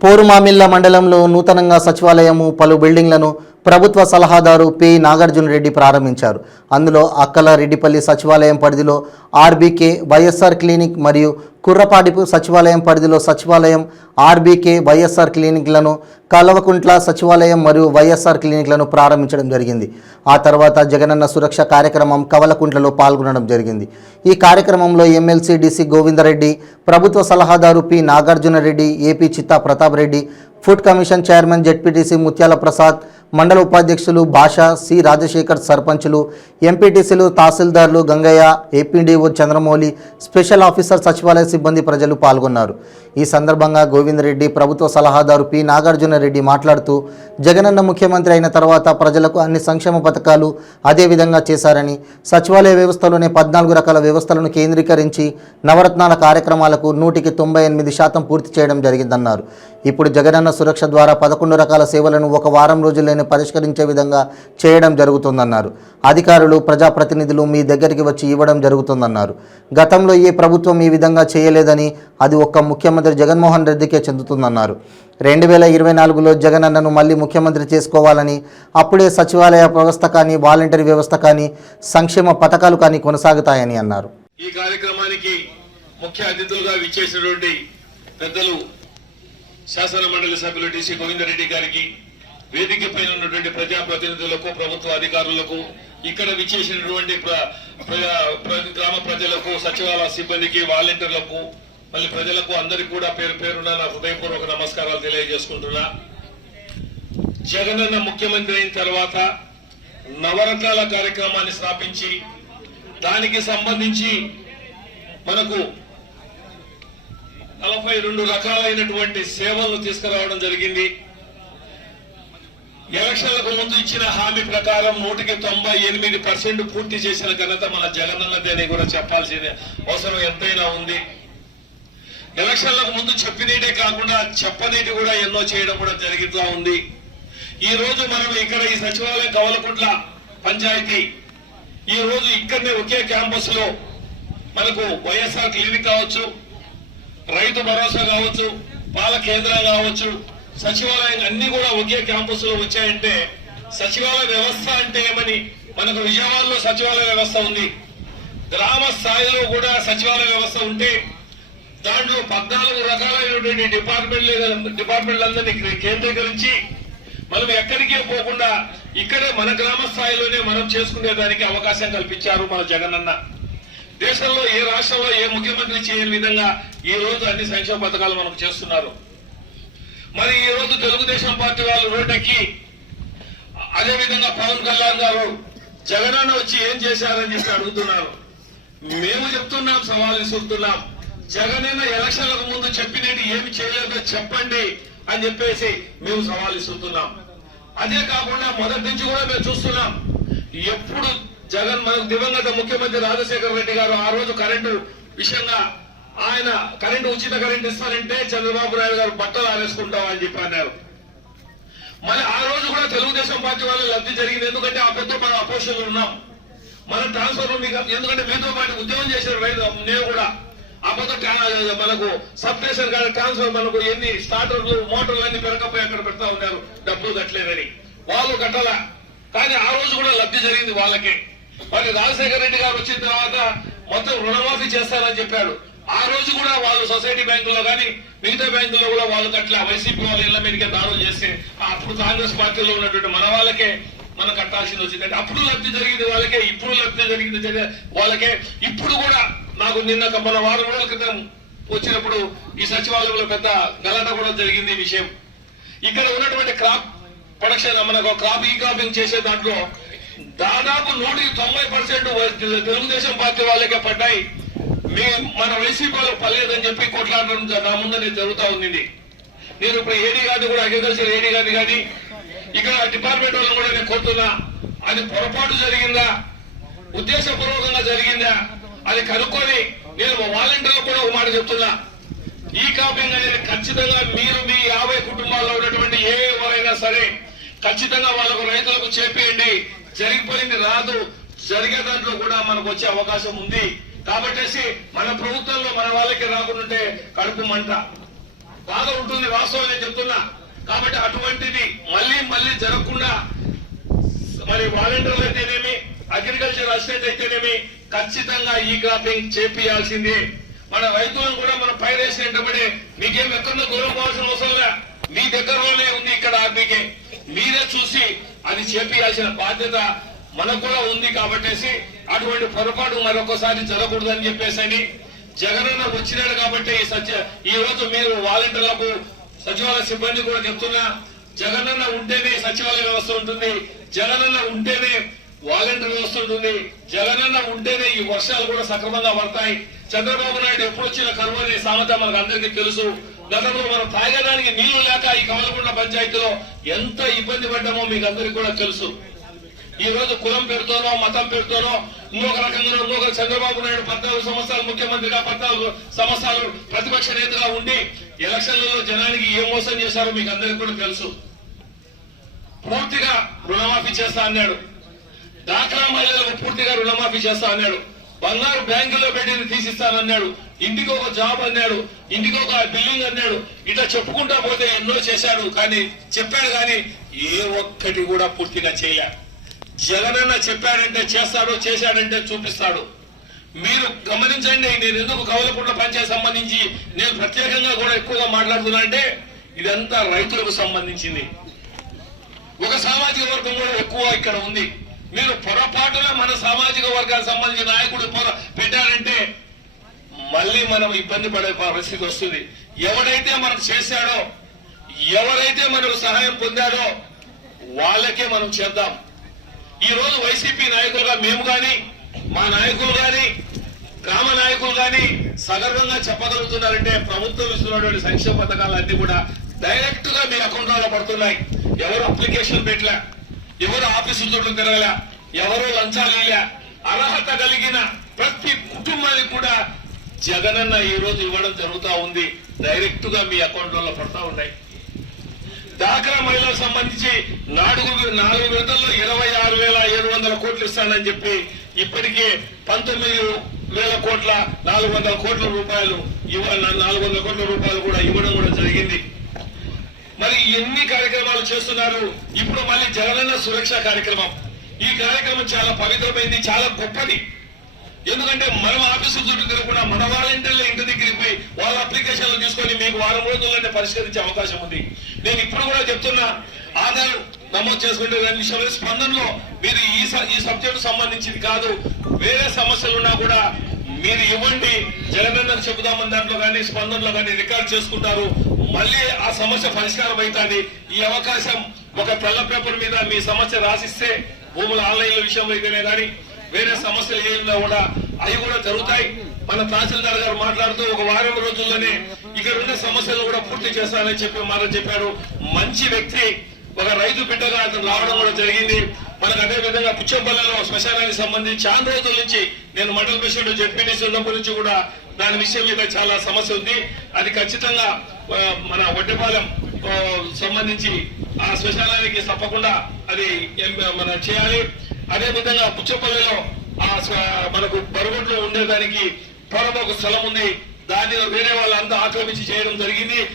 పోరుమామిళ్ళ మండలంలో నూతనంగా సచివాలయము పలు బిల్డింగ్లను ప్రభుత్వ సలహాదారు పి. నాగార్జున రెడ్డి ప్రారంభించారు. అందులో అక్కల రెడ్డిపల్లి సచివాలయం పరిధిలో ఆర్బీకే వైఎస్ఆర్ క్లినిక్ మరియు కుర్రపాటి సచివాలయం పరిధిలో సచివాలయం ఆర్బీకే వైఎస్ఆర్ క్లినిక్లను కలవకుంట్ల సచివాలయం మరియు వైఎస్ఆర్ క్లినిక్లను ప్రారంభించడం జరిగింది. ఆ తర్వాత జగనన్న సురక్ష కార్యక్రమం కవలకుంట్లలో పాల్గొనడం జరిగింది. ఈ కార్యక్రమంలో ఎమ్మెల్సీ డీసీ గోవిందరెడ్డి ప్రభుత్వ సలహాదారు P. Nagarjuna Reddy AP Chitta Pratap Reddy food commission chairman ZPTC Mutyala Prasad మండల ఉపాధ్యక్షులు భాష సి రాజశేఖర్ సర్పంచులు ఎంపీటీసీలు తహసీల్దార్లు Gangaiah APDO Chandramouli special officer సచివాలయ సిబ్బంది ప్రజలు పాల్గొన్నారు. ఈ సందర్భంగా గోవిందరెడ్డి ప్రభుత్వ సలహాదారు పి నాగార్జున రెడ్డి మాట్లాడుతూ జగనన్న ముఖ్యమంత్రి అయిన తర్వాత ప్రజలకు అన్ని సంక్షేమ పథకాలు అదేవిధంగా చేశారని సచివాలయ వ్యవస్థలోనే పద్నాలుగు రకాల వ్యవస్థలను కేంద్రీకరించి నవరత్నాల కార్యక్రమాలకు నూటికి తొంభై ఎనిమిది శాతం పూర్తి చేయడం జరిగిందన్నారు. ఇప్పుడు జగనన్న సురక్ష ద్వారా పదకొండు రకాల సేవలను ఒక వారం రోజుల్లోనే పరిష్కరించే విధంగా చేయడం జరుగుతుందన్నారు. అధికారులు ప్రజాప్రతినిధులు మీ దగ్గరికి వచ్చి ఇవ్వడం జరుగుతుందన్నారు. గతంలో ఏ ప్రభుత్వం ఈ విధంగా చేయలేదని అది ఒక్క ముఖ్యమంత్రి జగన్మోహన్ రెడ్డికే చెందుతుందన్నారు. రెండు వేల ఇరవై నాలుగులో జగనన్నను మళ్ళీ ముఖ్యమంత్రి చేసుకోవాలని అప్పుడే సచివాలయ వ్యవస్థ కానీ వాలంటరీ వ్యవస్థ కానీ సంక్షేమ పథకాలు కానీ కొనసాగుతాయని అన్నారు. ఈ కార్యక్రమానికి ముఖ్య అతిథులుగా విచ్చేసినటువంటి పెద్దలు శాసన మండలి సభ్యులు టిసి గోవిందరెడ్డి గారికి వేదిక పైన ఉన్నటువంటి ప్రజాప్రతినిధులకు ప్రభుత్వ అధికారులకు ఇక్కడ విచ్చేసినటువంటి గ్రామ ప్రజలకు సచివాలయ సిబ్బందికి వాలంటీర్లకు మళ్ళీ ప్రజలకు అందరికీ కూడా పేరు పేరున నా హృదయపూర్వక నమస్కారాలు తెలియజేసుకుంటున్నా. జగనన్న ముఖ్యమంత్రి అయిన తర్వాత నవరత్నాల కార్యక్రమాన్ని స్థాపించి దానికి సంబంధించి మనకు నలభై రెండు రకాలైనటువంటి సేవలను తీసుకురావడం జరిగింది. ఎలక్షన్లకు ముందు ఇచ్చిన హామీ ప్రకారం నూటికి తొంభై ఎనిమిది పర్సెంట్ పూర్తి చేసిన ఘనత మన జగనన్నదే అని కూడా చెప్పాల్సిన అవసరం ఎంతైనా ఉంది. ఎలక్షన్లకు ముందు చెప్పినీటే కాకుండా చెప్పనేటి కూడా ఎన్నో చేయడం కూడా జరుగుతూ ఉంది. ఈ రోజు మనం ఇక్కడ ఈ సచివాలయం కవలకుంట్ల పంచాయతీ ఈ రోజు ఇక్కడనే ఒకే క్యాంపస్లో మనకు వైఎస్ఆర్ క్లినిక్ కావచ్చు రైతు భరోసా కావచ్చు పాల కేంద్రం కావచ్చు సచివాలయం అన్ని కూడా ఒకే క్యాంపస్లో వచ్చాయంటే సచివాలయ వ్యవస్థ అంటే ఏమని మనకు విజయవాడలో సచివాలయ వ్యవస్థ ఉంది. గ్రామ స్థాయిలో కూడా సచివాలయ వ్యవస్థ ఉంటే దాంట్లో పద్నాలుగు రకాలైనటువంటి డిపార్ట్మెంట్ డిపార్ట్మెంట్లందరినీ కేంద్రీకరించి మనం ఎక్కడికే పోకుండా ఇక్కడే మన గ్రామ స్థాయిలోనే మనం చేసుకునే దానికి అవకాశం కల్పించారు మన జగనన్న. దేశంలో ఏ రాష్ట్రంలో ఏ ముఖ్యమంత్రి చేయని విధంగా ఈ రోజు అన్ని సంక్షేమ పథకాలు మనకు చేస్తున్నారు. మరి ఈ రోజు తెలుగుదేశం పార్టీ వాళ్ళు రోడ్డెక్కి అదే విధంగా పవన్ కళ్యాణ్ గారు జగనన్న వచ్చి ఏం చేశారని చెప్పి అడుగుతున్నారు. మేము చెప్తున్నాం సవాల్ విసురుతున్నాం జగనన్న ఎలక్షన్లకు ముందు చెప్పినట్టు ఏమి చేయలేదో చెప్పండి అని చెప్పేసి మేము సవాల్ ఇస్తున్నాం అదే కాకుండా మొదటి నుంచి కూడా మేము చూస్తున్నాం. ఎప్పుడు జగన్ మనకు దివంగత ముఖ్యమంత్రి రాజశేఖర రెడ్డి గారు ఆ రోజు కరెంటు విషయంగా ఆయన కరెంటు ఉచిత కరెంటు ఇస్తారంటే చంద్రబాబు నాయుడు గారు బట్టలు ఆరేసుకుంటాం అని చెప్పి అన్నారు. మరి ఆ రోజు కూడా తెలుగుదేశం పార్టీ వల్ల లబ్ధి జరిగింది. ఎందుకంటే ఆ పెద్ద మనం అపోషన్లు ఉన్నాం. మన ట్రాన్స్ఫర్ మీకు ఎందుకంటే మీతో పాటు ఉద్యోగం చేశారు రైతు నేను కూడా. ఆ పెద్ద మనకు సబ్ స్టేషన్ కానీ ట్రాన్స్ఫర్ మనకు ఎన్ని స్టార్టర్లు మోటార్లు అన్ని పెరకపోయి అక్కడ పెడతా ఉన్నారు. డబ్బులు కట్టలేదని. వాళ్ళు కట్టాల? కానీ ఆ రోజు కూడా లబ్ధి జరిగింది వాళ్ళకి. మరి రాజశేఖర రెడ్డి గారు వచ్చిన తర్వాత మొత్తం రుణమాఫీ చేస్తారని చెప్పాడు. ఆ రోజు కూడా వాళ్ళు సొసైటీ బ్యాంకుల్లో కానీ మిగతా బ్యాంకుల్లో కూడా వాళ్ళు కట్ల వైసీపీ వాళ్ళు ఇళ్ళ మీదకే దాడులు చేస్తే అప్పుడు కాంగ్రెస్ పార్టీలో ఉన్నటువంటి మన వాళ్ళకే మనం కట్టాల్సింది వచ్చింది అంటే అప్పుడు లబ్ధి జరిగింది వాళ్ళకే ఇప్పుడు లబ్ధి జరిగింది వాళ్ళకే. ఇప్పుడు కూడా నాకు నిన్న మన వారం రోజుల క్రితం వచ్చినప్పుడు ఈ సచివాలయంలో పెద్ద గలాట కూడా జరిగింది ఈ విషయం. ఇక్కడ ఉన్నటువంటి క్రాప్ ప్రొడక్షన్ మనకు క్రాప్ ఈ క్రాపింగ్ చేసే దాంట్లో దాదాపు నూటికి తొంభై పర్సెంట్ తెలుగుదేశం పార్టీ వాళ్ళకే పడ్డాయి. మీ మన వైసీపీ పర్లేదని చెప్పి కొట్లాడడం జ- నా నేను జరుగుతా ఉంది నేను ఇప్పుడు ఏడీ గారిని కూడా అగ్రికల్చర్ ఏడీ గారిని కానీ ఇక్కడ డిపార్ట్మెంట్ వాళ్ళని కూడా నేను కోరుతున్నా. అది పొరపాటు జరిగిందా? ఉద్దేశపూర్వకంగా జరిగిందా? అది కనుక్కొని నేను వాలంటీర్లు కూడా ఒక మాట చెప్తున్నా. ఈ కాపింగ్ అనేది ఖచ్చితంగా మీరు మీ యాభై కుటుంబాల్లో ఉన్నటువంటి ఏ ఎవరైనా సరే ఖచ్చితంగా వాళ్ళకు రైతులకు చేపేయండి. జరిగిపోయింది రాదు. జరిగే దాంట్లో కూడా మనకు వచ్చే అవకాశం ఉంది. కాబట్టేసి మన ప్రభుత్వంలో మన వాళ్ళకి రాకుండా కడుపు మంట. బాగా ఉంటుంది వాస్తవం నేను చెప్తున్నా. కాబట్టి అటువంటిది మళ్ళీ మళ్ళీ జరగకుండా మరి వాలంటీర్లు అయితేనేమి అగ్రికల్చర్ అసిస్టెంట్ అయితేనేమి ఖచ్చితంగా ఈ క్రాపింగ్ చేపియాల్సిందే. మన రైతులను కూడా మనం పైరేసినట్టుబడి మీకేం ఎక్కడో దూరం పోవాల్సిన అవసరం లే మీ దగ్గరలోనే ఉంది ఇక్కడ ఆర్బీకే మీరే చూసి అది చేపియాల్సిన బాధ్యత మనకు కూడా ఉంది కాబట్టేసి అటువంటి పొరపాటు మరొకసారి జరగకూడదని చెప్పేసి అని జగనన్న వచ్చినాడు కాబట్టి ఈ సత్య ఈ రోజు మీరు వాలంటీర్లకు సచివాలయ సిబ్బంది కూడా చెప్తున్నా జగనన్న ఉంటేనే సచివాలయ వ్యవస్థ ఉంటుంది జగనన్న ఉంటేనే వాలంటీర్ వ్యవస్థ ఉంటుంది జగనన్న ఉంటేనే ఈ వర్షాలు కూడా సక్రమంగా పడతాయి. చంద్రబాబు నాయుడు ఎప్పుడు వచ్చిన కరువు అనే సామెత మనకు అందరికీ తెలుసు. గతంలో మనం తాగడానికి నీళ్ళు లేక ఈ కమలకుండ పంచాయతీలో ఎంత ఇబ్బంది పడ్డామో మీకు అందరికి కూడా తెలుసు. ఈ రోజు కులం పేరుతోనో మతం పేరుతోనో ఇంకొక రకంగా ఇంకొక చంద్రబాబు నాయుడు పద్నాలుగు సంవత్సరాలు ముఖ్యమంత్రిగా పద్నాలుగు సంవత్సరాలు ప్రతిపక్ష నేతగా ఉండి ఎలక్షన్లలో జనానికి ఏ మోసం చేశారో మీకు అందరికీ కూడా తెలుసు. పూర్తిగా రుణమాఫీ చేస్తా అన్నాడు. డాక్రా మహిళలకు పూర్తిగా రుణమాఫీ చేస్తా అన్నాడు. బంగారు బ్యాంకులో పెట్టింది తీసిస్తానన్నాడు. ఇంటికి ఒక జాబ్ అన్నాడు. ఇంటికి ఒక బిల్డింగ్ అన్నాడు. ఇట్లా చెప్పుకుంటా పోతే ఎన్నో చేశాడు. కానీ చెప్పాడు కానీ ఏ ఒక్కటి కూడా పూర్తిగా చేయలే. జగనన్న చెప్పాడంటే చేస్తాడు చేశాడంటే చూపిస్తాడు. మీరు గమనించండి నేను ఎందుకు కవలకుంట్ల పంచాయతీ సంబంధించి నేను ప్రత్యేకంగా కూడా ఎక్కువగా మాట్లాడుతున్నా అంటే ఇదంతా రైతులకు సంబంధించింది. ఒక సామాజిక వర్గం కూడా ఎక్కువ ఇక్కడ ఉంది. మీరు పొరపాటున మన సామాజిక వర్గానికి సంబంధించిన నాయకుడు పొర పెట్టారంటే మళ్ళీ మనం ఇబ్బంది పడే పరిస్థితి వస్తుంది. ఎవడైతే మనం చేశాడో ఎవరైతే మనకు సహాయం పొందాడో వాళ్ళకే మనం చేద్దాం. ఈ రోజు వైసీపీ నాయకులుగా మేము కానీ మా నాయకులు కానీ గ్రామ నాయకులు కానీ సగర్వంగా చెప్పగలుగుతున్నారంటే ప్రభుత్వం ఇస్తున్నటువంటి సంక్షేమ పథకాలన్నీ కూడా డైరెక్ట్గా మీ అకౌంట్లలో పడుతున్నాయి. ఎవరు అప్లికేషన్ పెట్టలే. ఎవరు ఆఫీసు చుట్టూ తిరగల ఎవరు లంచాలు అర్హత కలిగిన ప్రతి కుటుంబానికి కూడా జగనన్న ఈ రోజు ఇవ్వడం జరుగుతూ ఉంది. డైరెక్ట్గా మీ అకౌంట్లలో పడతా ఉన్నాయి. దాఖలా మహిళలకు సంబంధించి నాలుగు నాలుగు విడతల్లో ఇరవై ఆరు వేల ఏడు వందల కోట్లు ఇస్తానని చెప్పి ఇప్పటికే పంతొమ్మిది వేల కోట్ల నాలుగు వందల కోట్ల రూపాయలు ఇవ్వ నాలుగు వందల కోట్ల రూపాయలు కూడా ఇవ్వడం కూడా జరిగింది. మరి ఎన్ని కార్యక్రమాలు చేస్తున్నారు? ఇప్పుడు మళ్ళీ జగనన్న సురక్ష కార్యక్రమం. ఈ కార్యక్రమం చాలా పవిత్రమైంది చాలా గొప్పది. ఎందుకంటే మనం ఆఫీసు చుట్టూ తిరగకుండా మన వాలంటీర్ల ఇంటి దగ్గరికి పోయి వాళ్ళ అప్లికేషన్లు తీసుకొని మీకు వారం రోజుల్లోనే పరిష్కరించే అవకాశం ఉంది. నేను ఇప్పుడు కూడా చెప్తున్నా ఆధార్ నమోదు చేసుకుంటే దాని విషయంలో స్పందనలో మీరు ఈ ఈ సబ్జెక్టు సంబంధించింది కాదు. వేరే సమస్యలు ఉన్నా కూడా మీరు ఇవ్వండి. జగనన్నకు చెబుదామని దాంట్లో కానీ స్పందనలో కానీ రికార్డ్ చేసుకుంటారు. మళ్ళీ ఆ సమస్య పరిష్కారం అవుతుంది. ఈ అవకాశం ఒక తెల్ల పేపర్ మీద మీ సమస్య రాసిస్తే భూముల ఆన్లైన్ల విషయంలో అయితేనే కానీ వేరే సమస్యలు ఏమైనా కూడా. అవి కూడా జరుగుతాయి. మన తహసీల్దార్ గారు మాట్లాడుతూ ఒక వారం రోజుల్లోనే ఇక్కడ ఉన్న సమస్యలు కూడా పూర్తి చేస్తానని చెప్పి మాట చెప్పారు. మంచి వ్యక్తి ఒక రైతు బిడ్డగా అతను రావడం కూడా జరిగింది. మనకు అదే విధంగా పుచ్చంపల్లిలో శ్మశానానికి సంబంధించి చాలా రోజుల నుంచి నేను మండల ప్రెసిడెంట్ జెడ్పీటీసీ ఉన్నప్పటి నుంచి కూడా దాని విషయం మీద చాలా సమస్య ఉంది. అది ఖచ్చితంగా మన వడ్డపాలెం సంబంధించి ఆ శ్మశానానికి తప్పకుండా అది మన చేయాలి. అదే విధంగా పుచ్చపల్లిలో ఆ మనకు బరుగుట్లో ఉండేదానికి పొలం ఒక స్థలం ఉంది. దాన్ని వేరే వాళ్ళంతా ఆక్రమించి చేయడం జరిగింది.